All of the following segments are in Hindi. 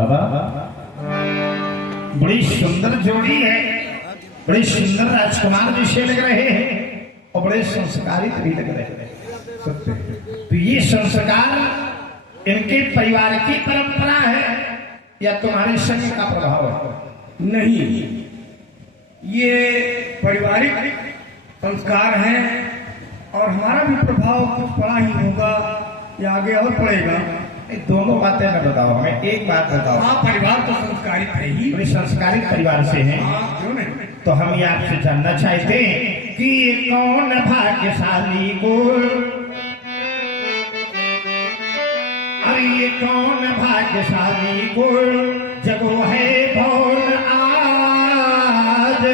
बाबा बड़ी सुंदर जोड़ी है, बड़े सुंदर राजकुमार जैसे लग रहे हैं और बड़े संस्कारित भी लग रहे हैं। तो ये संस्कार इनके परिवार की परंपरा है या तुम्हारे संग का प्रभाव है? नहीं, ये पारिवारिक संस्कार हैं और हमारा भी प्रभाव कुछ पड़ा ही होगा या आगे और पड़ेगा। दोनों बातें न बताओ, हमें एक बात बताओ। हाँ, परिवार तो संस्कारित है ही, बड़े संस्कारित परिवार से हैं। क्यों नहीं? तो हम ये आपसे जानना चाहते हैं कि ये कौन भाग्यशाली को, अरे ये कौन भाग्यशाली को जगो है भौन आज,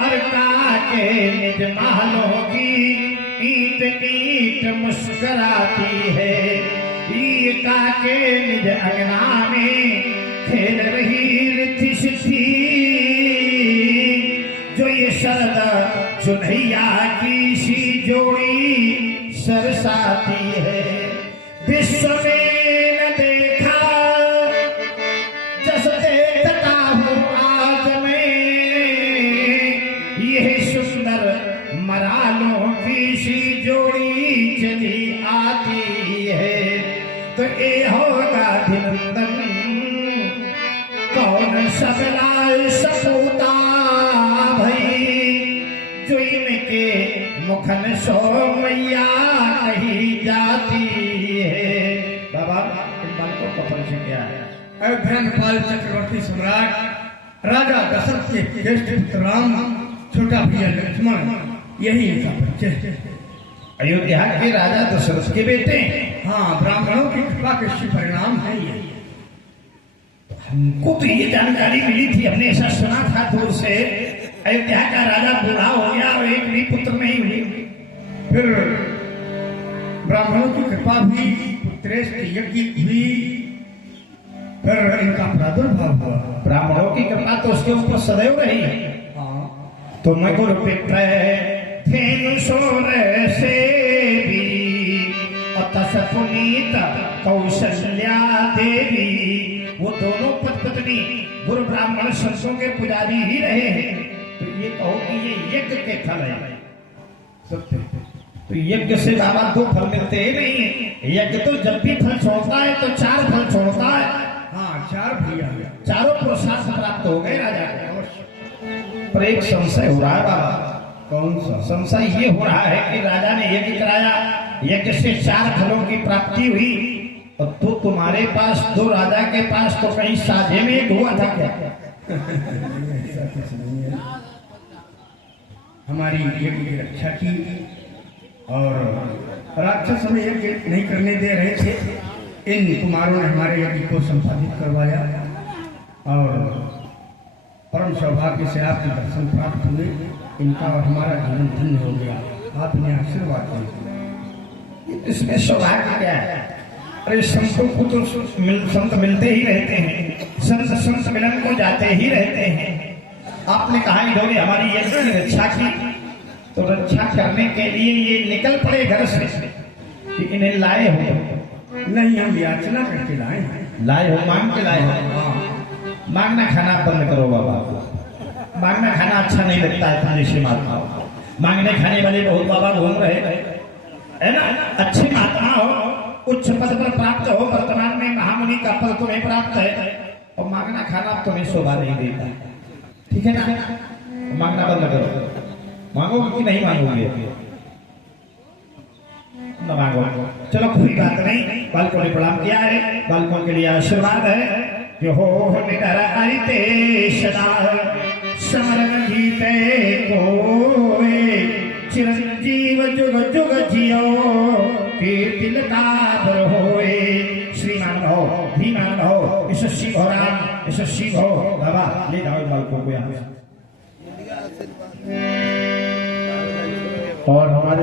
अरका के निज महलों की ईट ईट मुस्कुराती है, ये काके निज अंगना में खेल रही रिद्धि सिद्धि, जो ये शरद चुनैया की सी जोड़ी सरसाती है। विश्व में न देखा जस देखता हूँ आज मैं, यह सुंदर मरालों की सी जोड़ी चली आती है। तो ए होगा धिनंदन कौन सबलाल सपूता भई, जो इनके मुखन सो मैया कही जाती है। बाबा इन बालकों का परिचय क्या है? अयोध्या नेपाल चक्रवर्ती सम्राट राजा दशरथ के ज्येष्ठ पुत्र राम, छोटा भैया लक्ष्मण, यही इनका परिचय है। अयोध्या के राजा दशरथ के बेटे। हाँ, ब्राह्मणों की कृपा के परिणाम है ये। हमको तो ये जानकारी मिली थी, हमने ऐसा सुना था दूर से, अयोध्या का राजा बूढ़ा हो गया और एक भी पुत्र नहीं हुई। फिर ब्राह्मणों की कृपा हुई, पुत्रेष्ट यज्ञ हुई, फिर इनका प्रादुर्भाव हुआ। ब्राह्मणों की कृपा तो उसके ऊपर सदैव रही है। तो मैं गुरु पित्र थेनु सोर से भी अतस पुनीत कौशल्या देवी, वो दोनों पत्नी गुरु ब्राह्मण संतों के पुजारी ही रहे हैं। तो ये कहो कि ये यज्ञ के फल है। तो यज्ञ से बाबा दो फल मिलते ही नहीं है। यज्ञ तो जब भी फल छोड़ता है तो चार फल छोड़ता है। हाँ, चार भैया, चारों पुरुषार्थ प्राप्त हो गए राजा को। पर एक संशय हो रहा है बाबा। कौन सा संशय ये हो रहा है कि राजा ने यज्ञ कराया, यज्ञ से चार फलों की प्राप्ति हुई, और तो तुम्हारे पास दो, राजा के पास तो कहीं साझे में एक हुआ था क्या? हमारी यज्ञ की रक्षा की और राक्षस हमें यज्ञ नहीं करने दे रहे थे। इन कुमारों ने हमारे यज्ञ को संपादित करवाया और परम सौभाग्य से आपके दर्शन प्राप्त हुए। इनका और हमारा जीवन धन्य हो गया। आपने आशीर्वाद दिया। इसमें सौभाग्य क्या है? अरे संतों को तो संत मिलते ही रहते हैं, संत मिलन को जाते ही रहते हैं। आपने कहा इन्होंने हमारी यज्ञ की रक्षा की, तो रक्षा करने के लिए ये निकल पड़े घर से कि इन्हें लाए हो? नहीं, हम याचना करके लाए हैं। लाए हो, मांग के लाए हो? मांगना खाना बंद करो बाबा। मांगना खाना अच्छा नहीं लगता है तुम्हारे श्री महात्मा। मांगने खाने वाले बहुत बाबा घूम रहे है ना। अच्छी महात्मा हो, उच्च पद पर प्राप्त हो, वर्तमान में महामुनि का पद तुम्हें प्राप्त है, और मांगना खाना तुम्हें शोभा नहीं देता। ठीक है ना? मांगना बंद करो। मांगोगे कि नहीं मांगोगे? न मांगो। चलो कोई बात नहीं, बालकों ने प्रणाम किया है, बालकों के लिए आशीर्वाद है कि हो निकर आईते सदा समरण जीते कोए, चिरंजीव जुग जुग जियो कीर्ति लताबर होए। श्रीमान हो, धीमान हो, यशस्वी हो राम, यशस्वी हो। बाबा ले जाओ बालकों को यहाँ। और हमारे